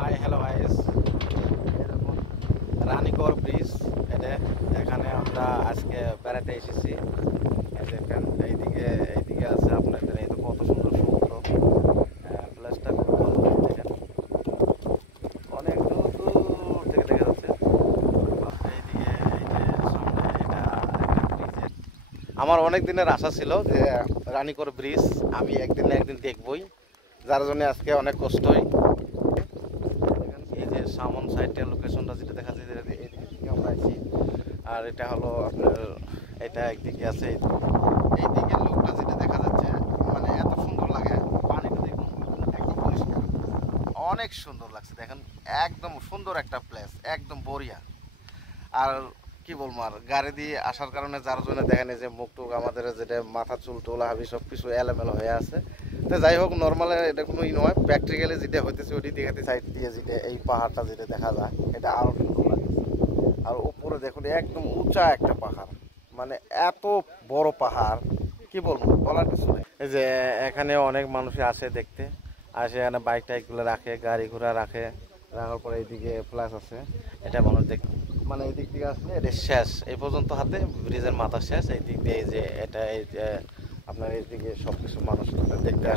High hello guys, Ranigarh bridge. এটা এখানে আমরা আজকে বেড়াতে এসেছি। এই দেখেন এইদিকে এইদিকে আছে আপনাদের, এই তো কত সুন্দর সমুদ্র। প্লেসটা খুব ভালো। দেখেন অনেক দূর দূর থেকে দেখা যাচ্ছে। এইদিকে এই যে সামনে এটা একটা ব্রিজের, আমার অনেক দিনের আশা ছিল যে রানীগড় ব্রিজ আমি একদিন না একদিন দেখবই, যার জন্য আজকে অনেক কষ্টই। এই যে সামন সাইডের লোকেশনটা যেটা দেখা যায় এইদিকে থেকে আমরা আছি। আর এটা হলো আপনার, এটা একদিকে আছে, এই দিকের লোকটা যেটা দেখা যাচ্ছে, মানে এত সুন্দর লাগে। পানিটা দেখুন একদম পরিষ্কার, অনেক সুন্দর লাগছে। দেখেন একদম সুন্দর একটা প্লেস, একদম বড়িয়া। আর কি বলবো, আর গাড়ি দিয়ে আসার কারণে যার জন্য দেখেন এই যে মুখ টুক আমাদের যেটা মাথা চুল টোলা হাবি সব কিছু এলোমেলো হয়ে আছে। তো যাই হোক, নর্মালে এটা কোনো ই নয়, প্র্যাকটিক্যালি যেটা হইতেছে ওটি দেখাতে সাইড দিয়ে যেটা এই পাহাড়টা যেটা দেখা যায় এটা আরও সুন্দর লাগে। আর উপরে দেখুন একদম উঁচা একটা পাহাড়, মানে এত বড় পাহাড়, কি বলবো বলার কিছু নেই। এই যে এখানে অনেক মানুষই আসে দেখতে, আসে এখানে বাইক টাইকগুলো রাখে, গাড়ি ঘোড়া রাখে, রাখার পরে এইদিকে প্লাস আছে, এটা মানুষ দেখ, মানে এই দিক থেকে আসলে এটা শেষ এই পর্যন্ত, হাতে ব্রিজের মাথা শেষ, এই দিক দিয়ে এই যে এটা এই যে আপনার এইদিকে সব কিছু মানুষ দেখতে আসে।